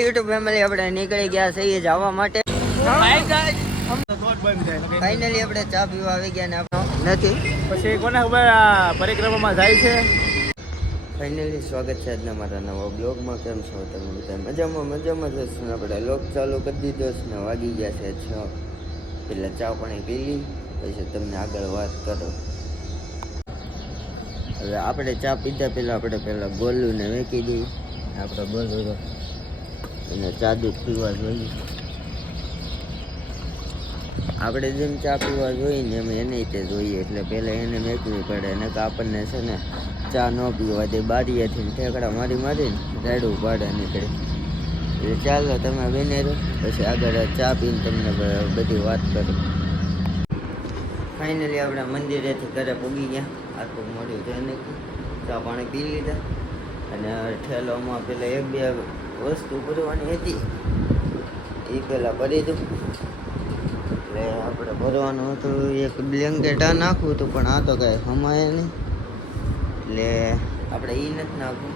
YouTube family આપણે નીકળી ગયા છીએ જવા માટે. ફાઇનલી આપણે ચા પીવા આવી ગયા ને આપણો નથી પછી કોને ખબર આ પરિક્રમામાં જાય છે. ફાઇનલી સ્વાગત છે આજના મારા નવા બ્લોગમાં. કેમ છો તમે બધા? મજામાં જશો ને? આપણે લોક ચાલુ કરી દીધો છે ને વાગી ગયા છે 6. પેલા ચા પાણી પી લી પછી તમને આગળ વાત કરો. હવે આપણે ચા પીધા પહેલાં ગોલું ને વેચી દઈએ. આપણે ગોલું એને ચા દૂધ પીવા જોઈએ. આપણે જેમ ચા પીવા જોઈએ ને એમ એને તે જોઈએ, એટલે પહેલાં એને મેકવી પડે. ને કે આપણને છે ને ચા ન પીવા દે, બારીએથી ઠેકડા મારીને રાડું પાડે નીકળે. એટલે ચાલો તમે બને રહો, પછી આગળ ચા પીને તમને બધી વાત કરું. ફાઇનલી આપણે મંદિરેથી ઘરે પૂગી ગયા. આટલું મોડું થઈને ચા પાણી પી લીધા અને ઠેલોમાં પેલા 1-2 વસ્તુ ભરવાની હતી એ પહેલાં ભરી દઉં. એટલે આપણે ભરવાનું હતું, એક બ્લેન્કેટ આ નાખવું હતું પણ આ તો કાંઈ હમાય નહીં, એટલે આપણે એ નથી નાખવું.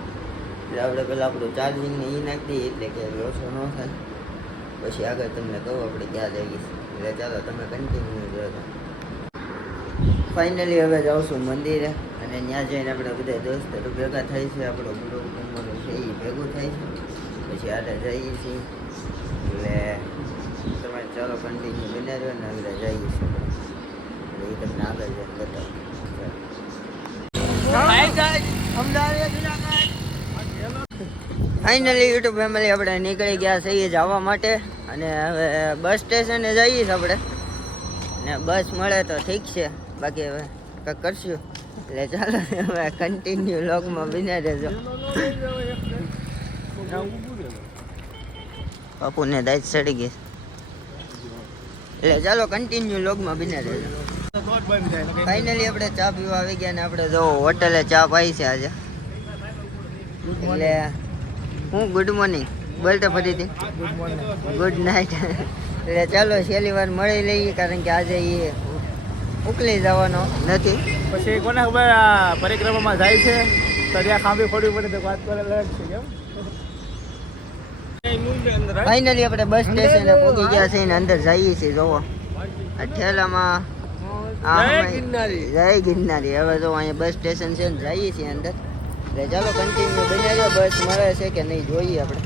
એટલે આપણે પહેલાં આપણું ચાર્જિંગને એ નાખી દઈએ એટલે કે લોસો ન થાય. પછી આગળ તમને કહું આપણે ક્યાં જઈએ. એટલે ચાલો તમે કન્ટિન્યુ જોજો. ફાઇનલી હવે જાઉં છું મંદિરે અને ત્યાં જઈને આપણે બધા દોસ્તો ભેગા થાય છે. આપણો ગ્રુપ નંબર છે એ ભેગું થાય છે, પછી આટે જઈએ છીએ. એટલે તમે ચાલો કન્ટિન્યુ બનાવ્યો ને આગળ જઈએ છીએ. એટલે એ તમને આગળ જઈને બતાવું. ફાઇનલી યુટ્યુબ ફેમિલી આપણે નીકળી ગયા છીએ જવા માટે અને હવે બસ સ્ટેશને જઈએ છીએ આપણે. ને બસ મળે તો ઠીક છે, બાકી હવે કંઈક કરશું. એટલે ચાલો હવે કન્ટિન્યુ લોગમાં બિના રહેજો. બાપુને દાંત ચડી ગઈ, એટલે ચાલો કન્ટિન્યુ લોગમાં બિના રહેજો. ફાઇનલી આપણે ચા પીવા આવી ગયા ને આપણે જો હોટલે ચા પાઈ છે આજે. એટલે હું ગુડ મોર્નિંગ બોલતો ફરીથી ગુડ નાઇટ. એટલે ચાલો છેલ્લી વાર મળી લઈએ, કારણ કે આજે એ ઉકલી જવાનો નથી. પછી કોને ખબર આ પરિક્રમામાં જાય છે તો ત્યાં ખાંભી ખોડવી પડે તો વાત કરે લગ છે. કેમ ફાઇનલી આપણે બસ સ્ટેશને પહોંચી ગયા છીએ ને અંદર જઈએ છીએ. જોવો આ ઠેલામાં જય ગિરનારી. હવે જો અહીંયા બસ સ્ટેશન છે ને જઈએ છીએ અંદર. એટલે ચાલો કન્ટિન્યુ બનાવજો. બસ મળે છે કે નહીં જોઈએ આપણે.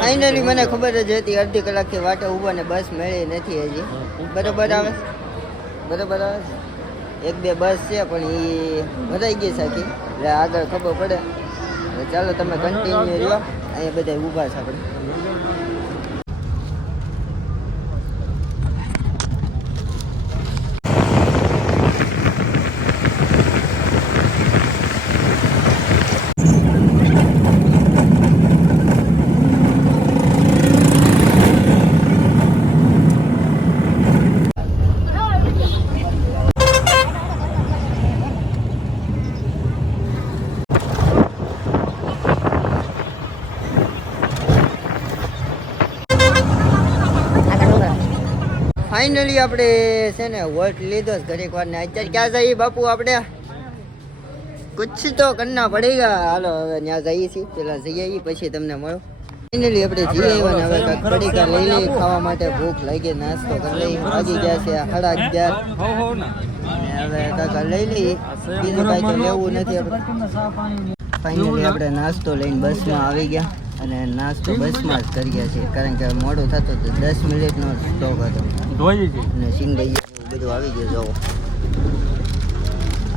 ફાઇનલી મને ખબર જ હતી અડધી કલાકથી વાટે ઊભા ને બસ મળી નથી હજી. બરાબર આવે 1-2 બસ છે પણ એ ભરાઈ ગઈ સાખી, એટલે આગળ ખબર પડે. ચાલો તમે કન્ટિન્યુ રહ્યો, અહીંયા બધા ઊભા છે આપણે. ફાઇનલી આપણે છે ને વોટ લીધો જ ઘડીક વાર ને. અત્યારે ક્યાં જઈએ બાપુ? આપણે કુછ તો કરના પડેગા. હાલો હવે ત્યાં જઈએ છીએ, પેલા જઈ આવીએ પછી તમને મળો. ફાઇનલી આપણે જઈ આવ્યા ને હવે કાંઈક પડીકા લઈ લઈએ ખાવા માટે. ભૂખ લાગી, નાસ્તો કરી લઈએ. વાગી ગયા છે 11:30 અને હવે કાંઈક લઈ લઈએ. બીજું કાંઈ તો લેવું નથી આપણે. ફાઇનલી આપણે નાસ્તો લઈને બસમાં આવી ગયા અને નાસ્તો બસમાં જ કરી ગયા છીએ, કારણ કે મોડું થતું હતું. 10 મિનિટનો સ્ટોક હતો અને સિંગાઈ બધું આવી ગયું. જોવો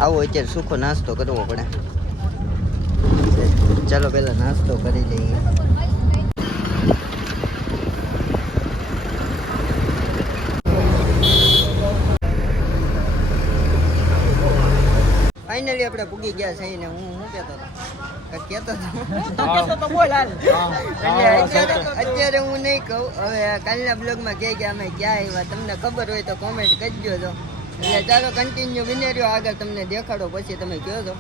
આવો અત્યારે સૂકો નાસ્તો કરવો પડે. ચાલો પહેલાં નાસ્તો કરી લઈએ. ફાઇનલી આપણે પૂગી ગયા છે ને હું કહેતો અત્યારે હું નહીં કહું. હવે કાલના બ્લોગમાં કે અમે ક્યાં આવ્યા તમને ખબર હોય તો કોમેન્ટ કરજો. તો એટલે ચાલો કન્ટિન્યુ બને રહ્યો, આગળ તમને દેખાડો પછી તમે કહો છો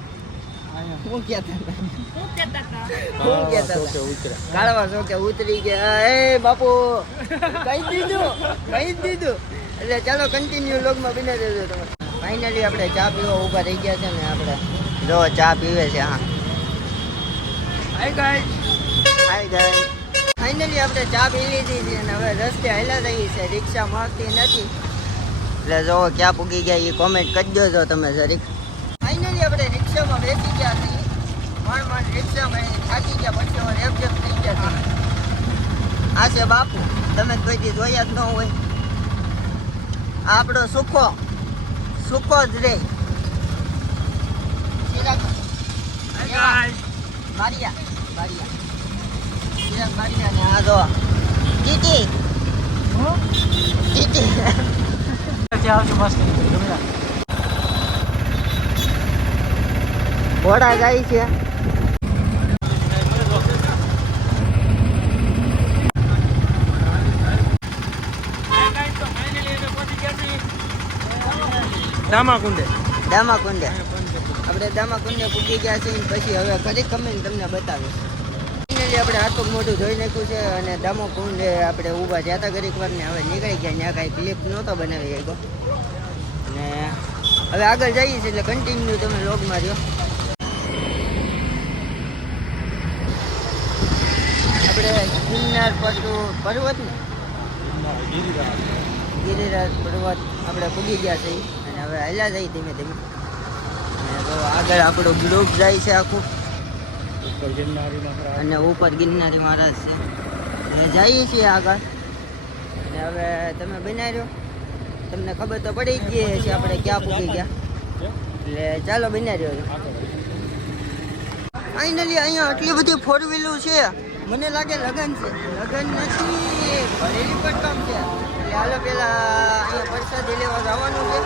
હું કહેતા કાળવા છો કે ઉતરી ગયા. એ બાપુ કહી દીધું. એટલે ચાલો કન્ટિન્યુ બ્લોગમાં બને રહેજો તમે. ફાઇનલી આપણે ચા પીવા ઊભા રહી ગયા છે ને. આપણે જો ચા પીવે છે. હા હાય ગાઈસ ફાઇનલી આપણે ચા પી લીધી છે અને હવે રસ્તે હાલ્યા જઈએ છે. રિક્ષા મળતી નથી એટલે જો ક્યાં પૂગી ગયા એ કોમેન્ટ કરી દેજો તમે જરીક. ફાઇનલી આપણે રિક્ષામાં બેસી ગયા છીએ. માંડ રિક્ષામાં થાકી ગયા પછી રેપ થઈ ગયા છે. આ છે બાપુ, તમે કોઈ દી જોયા જ ન હોય. આપણો સુખો જ રે. બારિયા ને આ જો ટીટી ઘોડા જાય છે. દામાકુંડે આપણે દામાકુંડે પૂગી ગયા છે. પછી હવે ઘરે કમેન્ટ તમને બતાવીશ. ફાઇનલી આપણે હાથું મોઢું ધોઈ નાખ્યું છે અને દામાકુંડે આપણે ઊભા થયા હતા ઘડીક વાર ને હવે નીકળી ગયા. ત્યાં કાંઈ ક્લિપ નહોતો બનાવી ગયો અને હવે આગળ જઈએ છીએ એટલે કન્ટિન્યુ તમે લોગમાં રહ્યો. આપણે ગિરનાર પર્વત ને ગિરિરાજ પર્વત આપણે પૂગી ગયા છે અને હવે હાલ્યા જઈએ ધીમે ધીમે. અને તો આગળ આપણું ગ્રુપ જાય છે આખું અને ઉપર ગિરનારી મહારાજ છે એટલે જઈએ છીએ આગળ. અને હવે તમે બનાવી રહ્યો, તમને ખબર તો પડી જ ગઈ છે આપણે ક્યાં પૂગી ગયા. એટલે ચાલો બનાવી રહ્યો. ફાઇનલી અહીંયા આટલી બધી ફોર વ્હીલું છે. મને લાગે લગન છે, લગન નથી, ભરેલી પણ કામ છે. એટલે હાલો પેલા અહીંયા પ્રસાદી લેવા જવાનું છે.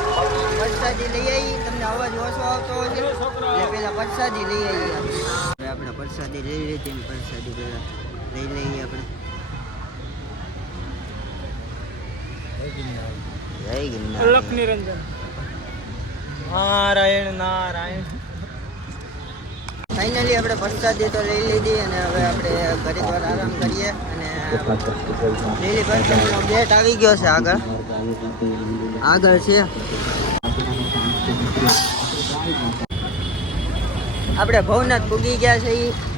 પ્રસાદી લઈ આવી, તમને અવાજ ઓછો આવતો હોય એટલે પેલા પ્રસાદી લઈ આવીએ. હવે આપણે પ્રસાદી લઈ લીધી, પ્રસાદી પેલા લઈ લઈએ આપણે. જય ગિરનાર. લક્ષ્મીરંજન નારાયણ નારાયણ. ફાઇનલી આપણે પ્રસાદી તો લઈ લીધી અને હવે આપણે ઘડીક વાર આરામ કરીએ. અને લીલી પંચમીનો ગેટ આવી ગયો છે આગળ છે. આપણે ભવનાથ પૂગી ગયા છે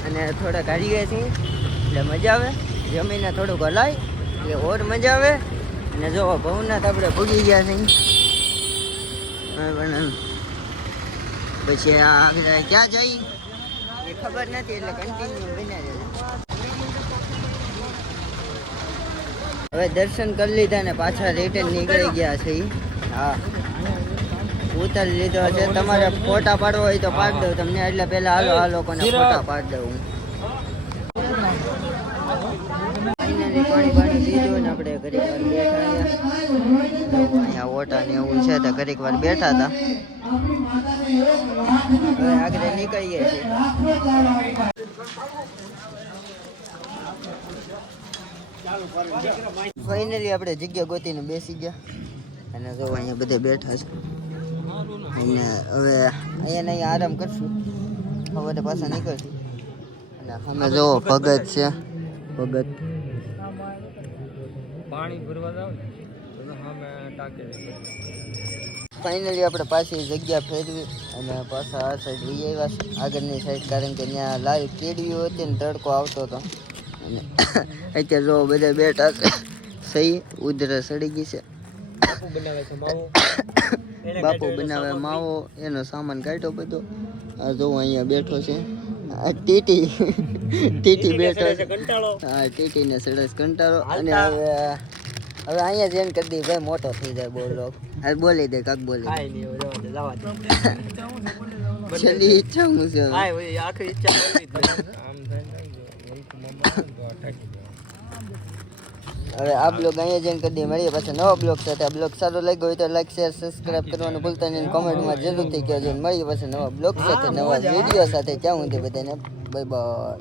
અને થોડાક હારી ગયા છીએ એટલે મજા આવે. જમીને થોડુંક હલાય એટલે ઓર મજા આવે. અને જો ભવનાથ આપણે પૂગી ગયા છે પણ પછી આગળ ક્યાં જઈ એ ખબર નથી એટલે કન્ટિન્યુ બનાવી દેજો. હવે દર્શન કરી લીધા ને પાછા રિટર્ન નીકળી ગયા છે. હા ઉતારી લીધો છે. તમારે ફોટા પાડવો હોય તો પાડી દઉં તમને. એટલે પેલા હાલો આ લોકોને ફોટા પાડી દઉં. ફાઇનલી પાણી પીધું ને આપણે ઘડીક વાર બેઠા અહીંયા ઓટા ને એવું છે તો ઘડીક વાર બેઠા હતા. હવે આગળ નીકળીએ છીએ. ફાઇનલી આપણે જગ્યા ગોતીને બેસી ગયા અને જો અહીંયા બધે બેઠા છે. અને હવે અહીંયા આરામ કરશું. હવે પાછા નીકળશું. અને અમે જો ભગત છે, ભગત પાણી ભરવા જાવ ને તો સામે ટાંકે. ફાઇનલી આપણે પાછી જગ્યા ફેરવી અને પાછા આ સાઈડ લઈ આવ્યા છે આગળની સાઈડ. કારણ કે ત્યાં લાઈવ કેળવી હતી ને તડકો આવતો હતો. અને અત્યારે જો બધા બેઠા છે. સહી ઉધરસ સડી ગઈ છે. બાપુ બનાવે માવો, એનો સામાન કાઢ્યો બધો. આ જો અહીંયા બેઠો છે ટીટી બેઠો છે. હા ટીટીને સરસ કંટાળો. અને હવે અહીંયા જેમ કરી દઈ ભાઈ મોટો થઈ જાય. બોલો હાલ બોલી દે કાક બોલી. છેલ્લી ઈચ્છા હું છે હવે આ બ્લોગ અહીંયા જઈને કરી દઈએ. મળીએ પાછા નવા બ્લોગ સાથે. આ બ્લોગ સારો લાગ્યો હોય તો લાઈક શેર સબસ્ક્રાઈબ કરવાનું ભૂલતા નહીં. કોમેન્ટમાં જરૂરથી કહેજો. મળીએ પાછા નવા બ્લોગ સાથે, નવા વિડીયો સાથે. ત્યાં સુધી બધાને બાય બાય.